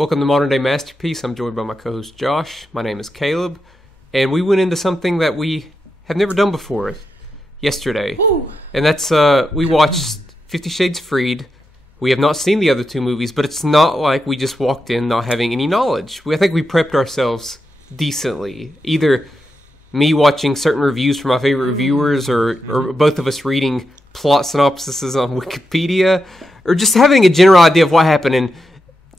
Welcome to Modern Day Masterpiece. I'm joined by my co-host Josh. My name is Caleb, and we went into something that we have never done before yesterday. Ooh. And that's we watched 50 Shades Freed. We have not seen the other two movies, but it's not like we just walked in not having any knowledge. I think we prepped ourselves decently. Either me watching certain reviews from my favorite reviewers, or both of us reading plot synopsises on Wikipedia, or just having a general idea of what happened. And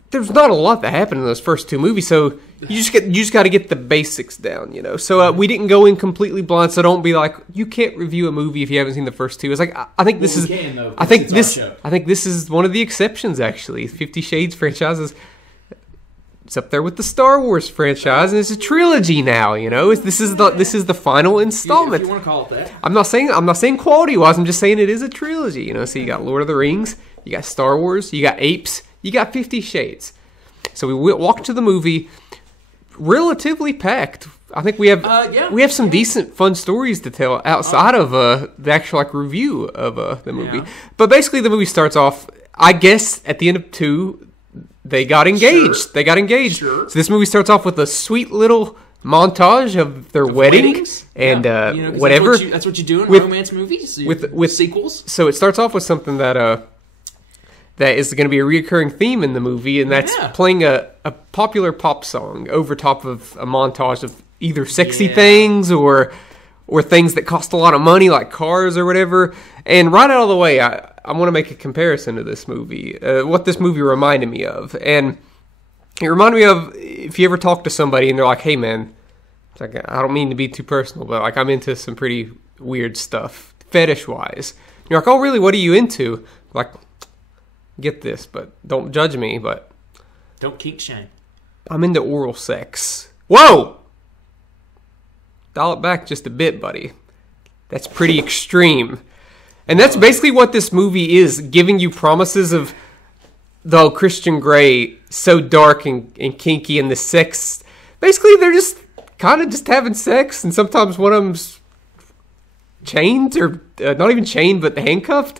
there's not a lot that happened in those first two movies, so you just got to get the basics down, you know. So we didn't go in completely blind. So don't be like, you can't review a movie if you haven't seen the first two. It's like I think this is. I think this is one of the exceptions, actually. 50 Shades franchises. It's up there with the Star Wars franchise, and it's a trilogy now. You know, this is the final installment. If you want to call it that. I'm not saying quality wise. I'm just saying it is a trilogy. You know, so you got Lord of the Rings, you got Star Wars, you got Apes. You got 50 Shades. So we walked to the movie relatively packed. I think we have some decent fun stories to tell outside of the actual review of the movie. Yeah. But basically the movie starts off, I guess at the end of 2 they got engaged. Sure. They got engaged. Sure. So this movie starts off with a sweet little montage of their wedding and whatever. That's what you do in romance movies with sequels. So it starts off with something that is going to be a recurring theme in the movie, and that's playing a popular pop song over top of a montage of either sexy things or things that cost a lot of money, like cars or whatever. And right out of the way, I want to make a comparison to this movie, what this movie reminded me of. And it reminded me of if you ever talk to somebody and they're like, hey man, it's like, I don't mean to be too personal, but like I'm into some pretty weird stuff, fetish-wise. You're like, oh really, what are you into? Like, get this, but don't judge me, but don't kink shame. I'm into oral sex. Whoa! Dial it back just a bit, buddy. That's pretty extreme. And that's basically what this movie is, giving you promises of the Christian Grey, so dark and kinky, and the sex. Basically, they're just kind of just having sex, and sometimes one of them's chained, or not even chained, but handcuffed.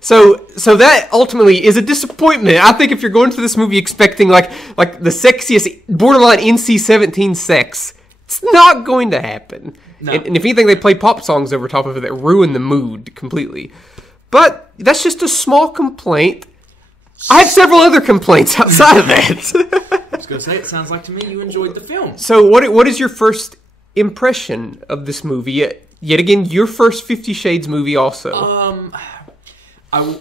So that ultimately is a disappointment. I think if you're going to this movie expecting like the sexiest, borderline NC-17 sex, it's not going to happen. No. And if anything, they play pop songs over top of it that ruin the mood completely. But that's just a small complaint. I have several other complaints outside of that. I was going to say, it sounds like to me you enjoyed the film. So what is your first impression of this movie? Yet again, your first 50 Shades movie also. I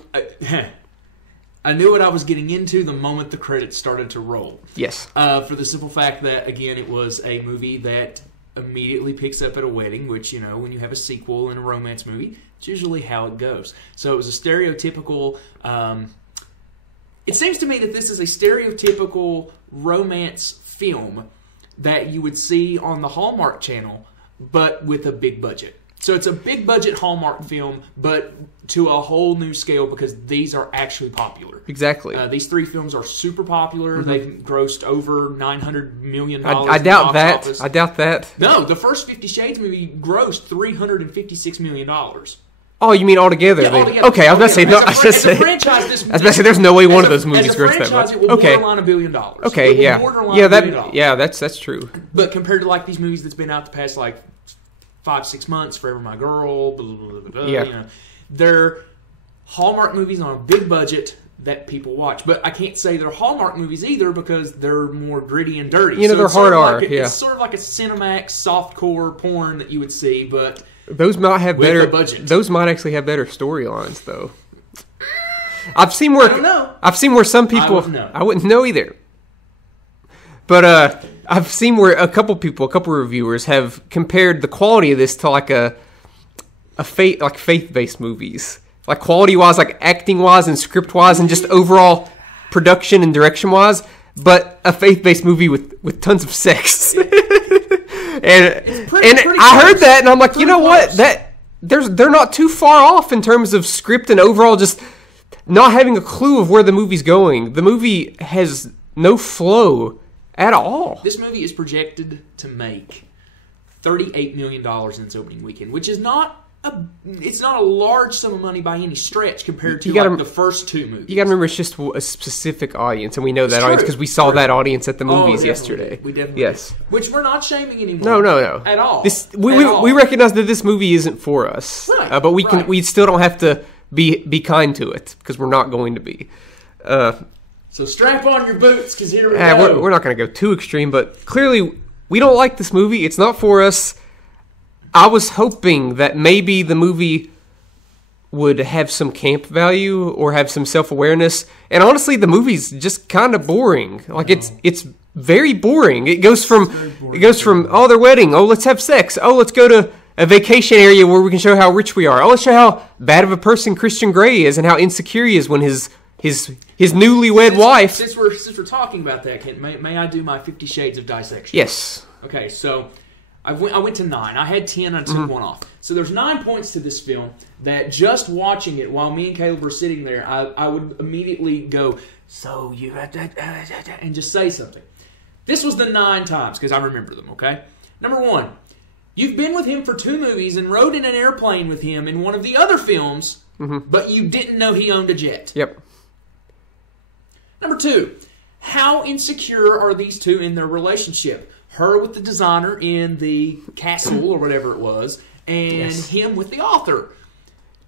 knew what I was getting into the moment the credits started to roll. Yes. For the simple fact that, again, it was a movie that immediately picks up at a wedding, which, you know, when you have a sequel in a romance movie, it's usually how it goes. So it was a stereotypical... it seems to me that this is a stereotypical romance film that you would see on the Hallmark Channel, but with a big budget. So it's a big budget Hallmark film, but to a whole new scale because these are actually popular. Exactly. These 3 films are super popular. Mm-hmm. They've grossed over $900 million. I doubt that. Office. I doubt that. No, the first 50 Shades movie grossed $356 million. Oh, you mean altogether? Yeah, altogether. Okay, I was about to say no. I was about to say there's no way one of those movies grossed that much. It will borderline $1 billion. Okay, that's true. But compared to like these movies that's been out the past like 5-6 months, Forever My Girl, blah, blah, blah, blah, you know, they're Hallmark movies on a big budget that people watch. But I can't say they're Hallmark movies either because they're more gritty and dirty. You know, they're hard R. It's sort of like a Cinemax softcore porn that you would see, but those might have better budget. Those might actually have better storylines, though. I've seen where some people I wouldn't know either. But I've seen where a couple reviewers have compared the quality of this to like faith-based movies, like quality-wise, like acting-wise and script-wise, and just overall production and direction-wise. But a faith-based movie with tons of sex. and I heard that, and I'm like, you know what? They're not too far off in terms of script and overall just not having a clue of where the movie's going. The movie has no flow at all. This movie is projected to make $38 million in its opening weekend, which is not it's not a large sum of money by any stretch compared to the first two movies. You got to remember, it's just a specific audience, and we know that It's audience true. because we saw that audience at the movies definitely yesterday. did. We definitely yes. did. Which we're not shaming anymore. No. At all. We recognize that this movie isn't for us, Right, but right. we still don't have to be kind to it because we're not going to be. So strap on your boots because here we go. We're not going to go too extreme, but clearly we don't like this movie. It's not for us. I was hoping that maybe the movie would have some camp value or have some self-awareness. And honestly, the movie's just kind of boring. Like it's very boring. It goes from oh, their wedding. Oh, let's have sex. Oh, let's go to a vacation area where we can show how rich we are. Oh, let's show how bad of a person Christian Grey is and how insecure he is when his newlywed wife. Since we're talking about that, Kent, may I do my 50 Shades of dissection? Yes. Okay, so I went to 9. I had 10. I took one off. So there's 9 points to this film that just watching it while me and Caleb were sitting there, I would immediately go, so you and just say something. This was the 9 times because I remember them. Okay, number 1, you've been with him for 2 movies and rode in an airplane with him in one of the other films, but you didn't know he owned a jet. Yep. Number 2, how insecure are these two in their relationship? Her with the designer in the castle or whatever it was, and him with the author.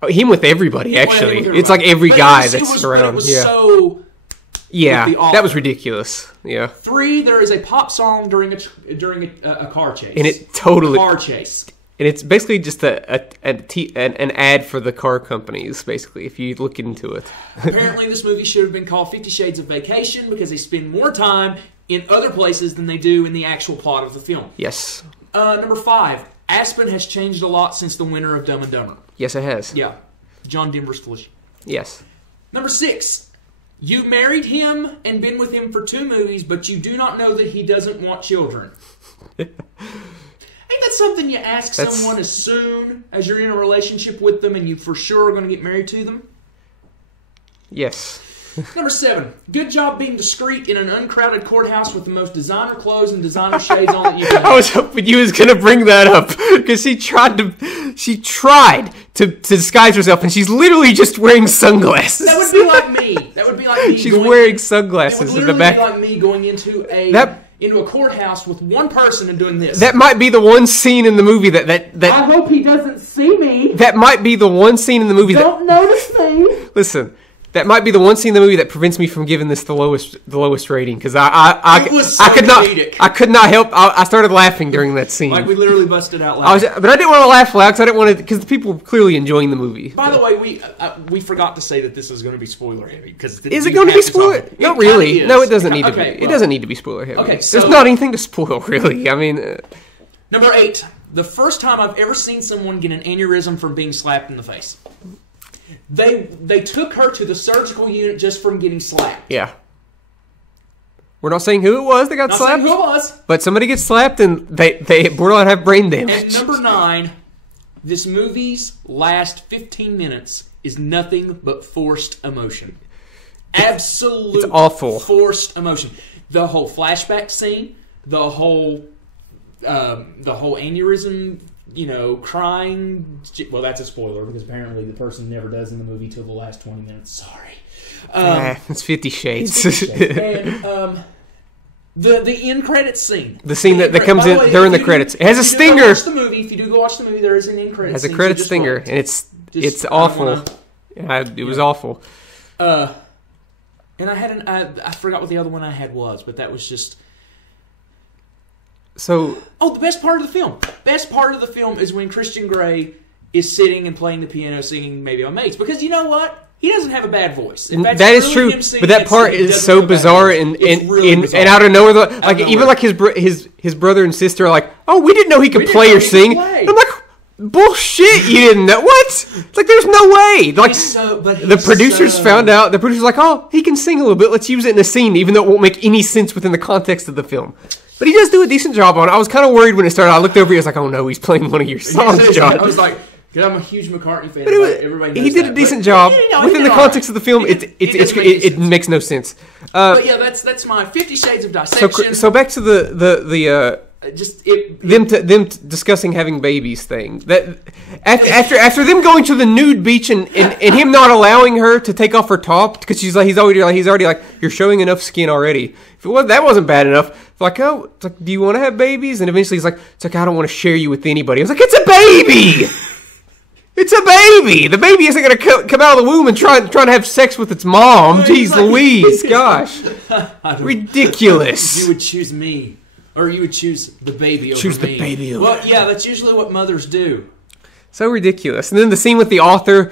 Oh, him with everybody, actually. With It's like every guy that's around. But it was so... Yeah, that was ridiculous. Yeah. 3, there is a pop song during a car chase. And it totally... Car chase. And it's basically just an ad for the car companies, basically, if you look into it. Apparently, this movie should have been called 50 Shades of Vacation because they spend more time in other places than they do in the actual plot of the film. Yes. Number 5, Aspen has changed a lot since the winner of Dumb and Dumber. Yes, it has. Yeah. John Denver's Felicia. Yes. Number 6, you married him and been with him for 2 movies, but you do not know that he doesn't want children. Ain't that something you ask someone as soon as you're in a relationship with them and you for sure are going to get married to them? Yes. Number 7, good job being discreet in an uncrowded courthouse with the most designer clothes and designer shades on that you can. I was hoping you was going to bring that up because she tried to disguise herself and she's literally just wearing sunglasses. That would be like me. She's wearing sunglasses in the back. It would literally be like me going into a courthouse with one person and doing this. That might be the one scene in the movie that I hope he doesn't see me. That might be the one scene in the movie Don't notice me. Listen, that might be the one scene in the movie that prevents me from giving this the lowest rating because I could not help. I started laughing during that scene. Like we literally busted out laughing. But I didn't want to laugh loud because I didn't want to because the people were clearly enjoying the movie. By the way, we forgot to say that this is going to be spoiler heavy because is it going to be spoiler? Not really. No, it doesn't need to be. It doesn't need to be spoiler heavy. Okay, so, there's not anything to spoil really. I mean, number 8, the first time I've ever seen someone get an aneurysm from being slapped in the face. They took her to the surgical unit just from getting slapped. Yeah. We're not saying who it was that got not slapped. Saying who it was. But somebody gets slapped and they borderline have brain damage. And number 9, this movie's last 15 minutes is nothing but forced emotion. Absolute it's awful. Forced emotion. The whole flashback scene, the whole aneurysm, crying. Well, that's a spoiler because apparently the person never does in the movie till the last 20 minutes. Sorry. It's 50 Shades. It's 50 Shades. And the end credits scene. The scene that comes in during the credits. It has a stinger. If you do go watch the movie, there is an end credits. It has a credit stinger, and it's awful. It was awful. And I forgot what the other one I had was, but that was just. So. Oh, the best part of the film. Best part of the film is when Christian Grey is sitting and playing the piano, singing "Maybe I'm Mates," because you know what? He doesn't have a bad voice. That is true, but that part is so bizarre and out of nowhere. Like his brother and sister are like, "Oh, we didn't know he could play or sing." I'm like, "Bullshit! You didn't know what?" It's like there's no way. Like the producers found out. The producers like, "Oh, he can sing a little bit. Let's use it in a scene, even though it won't make any sense within the context of the film." But he does do a decent job on it. I was kind of worried when it started. I looked over here. I was like, "Oh no, he's playing one of your songs, John." I was like. Because I'm a huge McCartney fan. Everybody knows he did a decent job within the context of the film. It makes no sense. But yeah, that's my 50 Shades of Dissection. So back to the them discussing having babies thing. That after them going to the nude beach and him not allowing her to take off her top because he's already like, you're showing enough skin already. If that wasn't bad enough, it's like, oh, it's like, do you want to have babies? And eventually he's like, it's like, I don't want to share you with anybody. I was like, it's a baby. It's a baby. The baby isn't going to come out of the womb and try to have sex with its mom. Jeez Louise, gosh, ridiculous. You would choose me, or you would choose the baby over me. Choose the baby over. Well, yeah, that's usually what mothers do. So ridiculous. And then the scene with the author.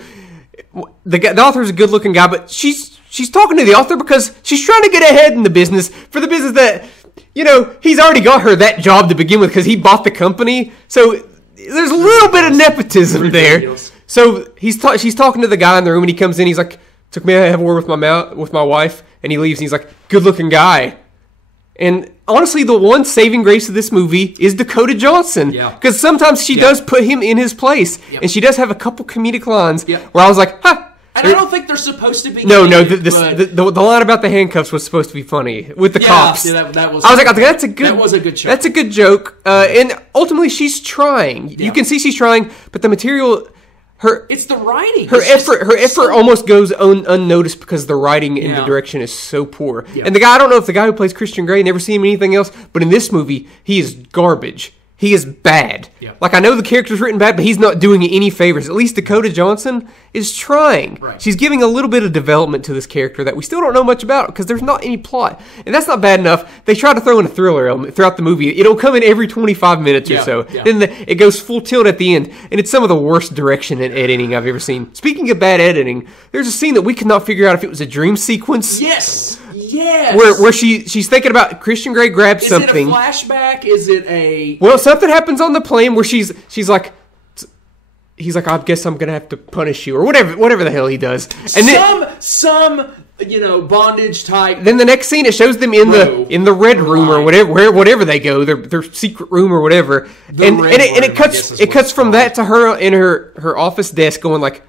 The author's a good-looking guy, but she's talking to the author because she's trying to get ahead in the business for the business that, he's already got her that job to begin with because he bought the company. So there's a little bit of nepotism there. So she's talking to the guy in the room, and he comes in. He's like, "Took me to have a word with my wife," and he leaves. And he's like, "Good-looking guy." And honestly, the one saving grace of this movie is Dakota Johnson, because sometimes she does put him in his place, and she does have a couple comedic lines where I was like, "Huh." And I don't think they're supposed to be. No. The line about the handcuffs was supposed to be funny with the cops. Yeah, that was. I was like, that's a good. That was a good joke. That's a good joke. And ultimately, she's trying. Yeah. You can see she's trying, but the material, it's the writing. Her effort almost goes unnoticed because the writing and the direction is so poor. Yeah. And I don't know if the guy who plays Christian Grey, never seen him in anything else, but in this movie, he is garbage. He is bad. Yeah. Like, I know the character's written bad, but he's not doing it any favors. At least Dakota Johnson is trying. Right. She's giving a little bit of development to this character that we still don't know much about because there's not any plot. And that's not bad enough. They try to throw in a thriller element throughout the movie. It'll come in every 25 minutes or so. Yeah. Then it goes full tilt at the end. And it's some of the worst direction and editing I've ever seen. Speaking of bad editing, there's a scene that we could not figure out if it was a dream sequence. Yes! Where she's thinking about Christian Grey grabs something. Is it a flashback? Is it a... Well, something happens on the plane where she's like... He's like, I guess I'm going to have to punish you, or whatever the hell he does. And some bondage type. Then the next scene, it shows them in the red room or whatever they go, their secret room or whatever. And it cuts from that to her in her office desk going like...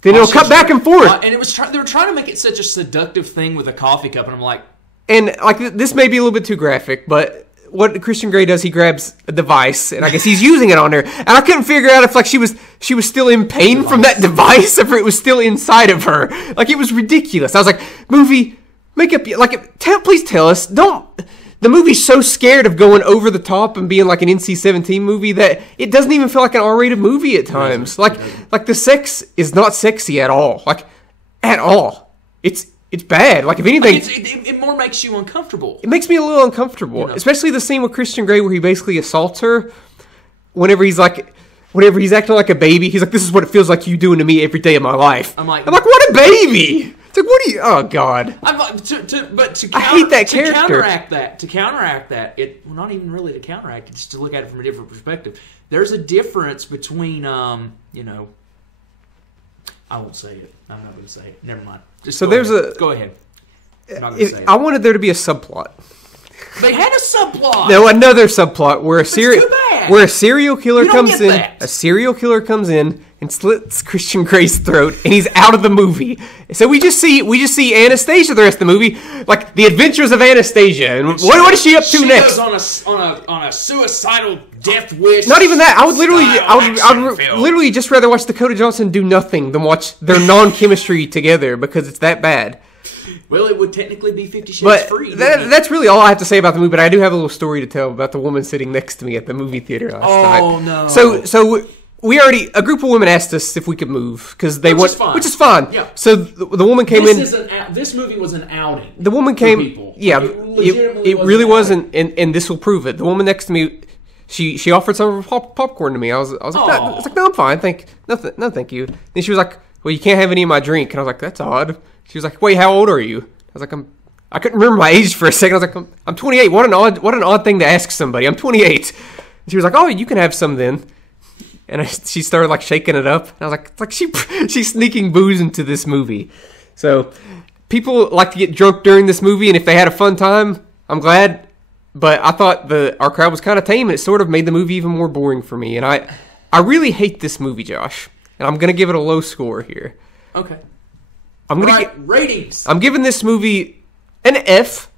Then it'll cut back and forth. And they were trying to make it such a seductive thing with a coffee cup, and I'm like... And like this may be a little bit too graphic, but what Christian Grey does, he grabs a device, and I guess he's using it on her. And I couldn't figure out if like she was still in pain from that device, or if it was still inside of her. Like, it was ridiculous. I was like, movie, make up please tell us. The movie's so scared of going over the top and being like an NC-17 movie that it doesn't even feel like an R-rated movie at times. Like the sex is not sexy at all. Like, at all. It's bad. Like, if anything... It more makes you uncomfortable. It makes me a little uncomfortable. Especially the scene with Christian Grey where he basically assaults her. Whenever he's acting like a baby. He's like, this is what it feels like you doing to me every day of my life. I'm like, what a baby! It's like, what are you... Oh, God. I hate that character. To counteract that, not even really to counteract it, just to look at it from a different perspective. There's a difference between, I won't say it. I'm not going to say it. Never mind. Go ahead. I'm not going to say it. I wanted there to be a subplot. They had a subplot. No, another subplot where a serial killer comes in. A serial killer comes in and slits Christian Grey's throat, and he's out of the movie. So we just see Anastasia the rest of the movie, like the adventures of Anastasia. And what is she up to next? She goes on a suicidal death wish. Not even that. I would literally just rather watch Dakota Johnson do nothing than watch their non-chemistry together because it's that bad. Well, it would technically be 50 Shades Free. That's really all I have to say about the movie, but I do have a little story to tell about the woman sitting next to me at the movie theater last night. Oh, no. So a group of women asked us if we could move, because which is fine. Yeah. So the woman came in. This movie was an outing. The woman came. People. Yeah, it really was, and this will prove it. The woman next to me, she offered some of her popcorn to me. I was like, no, I'm fine. Thank you. Then she was like, well, you can't have any of my drink, and I was like, that's odd. She was like, wait, how old are you? I was like, I couldn't remember my age for a second. I was like, I'm 28. What an odd thing to ask somebody. I'm 28. And she was like, oh, you can have some then. And she started like shaking it up. And I was like, it's like she's sneaking booze into this movie. So people like to get drunk during this movie, and if they had a fun time, I'm glad. But I thought our crowd was kind of tame, and it sort of made the movie even more boring for me. And I really hate this movie, Josh. And I'm going to give it a low score here. Okay. I'm gonna ratings. I'm giving this movie an F,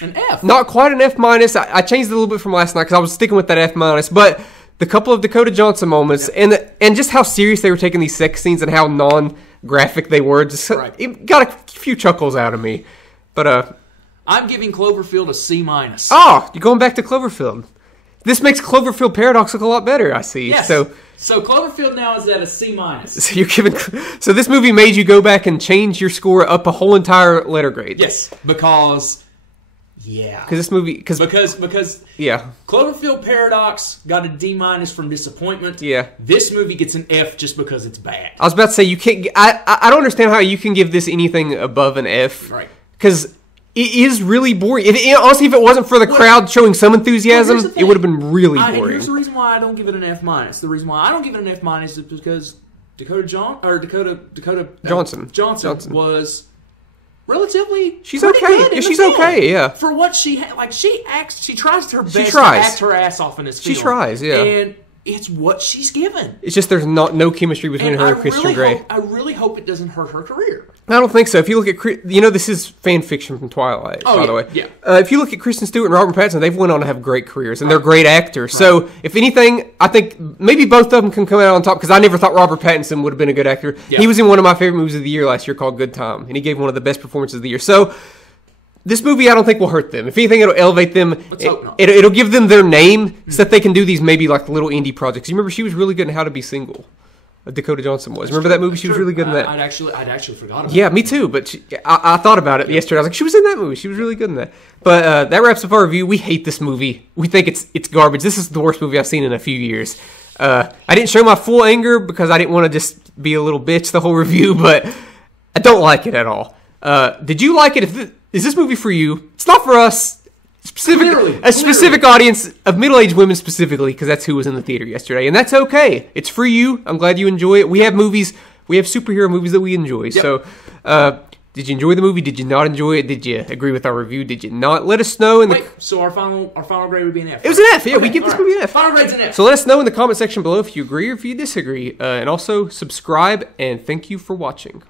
An F. Not quite an F minus. I changed it a little bit from last night because I was sticking with that F minus. But the couple of Dakota Johnson moments and just how serious they were taking these sex scenes and how non-graphic they were, just it got a few chuckles out of me. But I'm giving Cloverfield a C minus. Oh, you're going back to Cloverfield. This makes Cloverfield Paradox look a lot better, I see. Yes. So Cloverfield now is at a C minus. So you're giving. So this movie made you go back and change your score up a whole entire letter grade. Yes, because because this movie because Cloverfield Paradox got a D minus from disappointment. Yeah. This movie gets an F just because it's bad. I was about to say you can't. I don't understand how you can give this anything above an F. Right. Because it is really boring. Honestly, if it wasn't for the crowd showing some enthusiasm, it would have been really boring. Here's the reason why I don't give it an F minus. The reason why I don't give it an F minus is because Dakota Johnson was relatively she's okay. Good yeah, she's okay. Yeah, for what she she acts. She tries her best to tries. act her ass off in this film. She tries. Yeah, and it's what she's given. It's just there's no chemistry between her and Christian Grey. I really hope it doesn't hurt her career. I don't think so. If you look at, this is fan fiction from Twilight, by the way. Yeah. If you look at Kristen Stewart and Robert Pattinson, they've went on to have great careers, and they're great actors. Right. So, if anything, I think maybe both of them can come out on top, because I never thought Robert Pattinson would have been a good actor. Yeah. He was in one of my favorite movies of the year last year called Good Time, and he gave one of the best performances of the year. So, this movie, I don't think will hurt them. If anything, it'll elevate them. It'll give them their name so that they can do these maybe like little indie projects. You remember she was really good in How to Be Single. Dakota Johnson was. Remember that movie? She was really good in that. I'd actually forgot about it. Yeah, me too. But I thought about it yesterday. I was like, she was in that movie. She was really good in that. But that wraps up our review. We hate this movie. We think it's garbage. This is the worst movie I've seen in a few years. I didn't show my full anger because I didn't want to just be a little bitch the whole review, but I don't like it at all. Did you like it? Is this movie for you? It's not for us. Specific audience of middle-aged women specifically, because that's who was in the theater yesterday, and that's okay. It's for you. I'm glad you enjoy it. We have superhero movies that we enjoy. Yep. So, did you enjoy the movie? Did you not enjoy it? Did you agree with our review? Did you not? Let us know. So our final grade would be an F. It was an F. Yeah, we give this movie an F. Final grade's an F. So let us know in the comment section below if you agree or if you disagree, and also subscribe. And thank you for watching.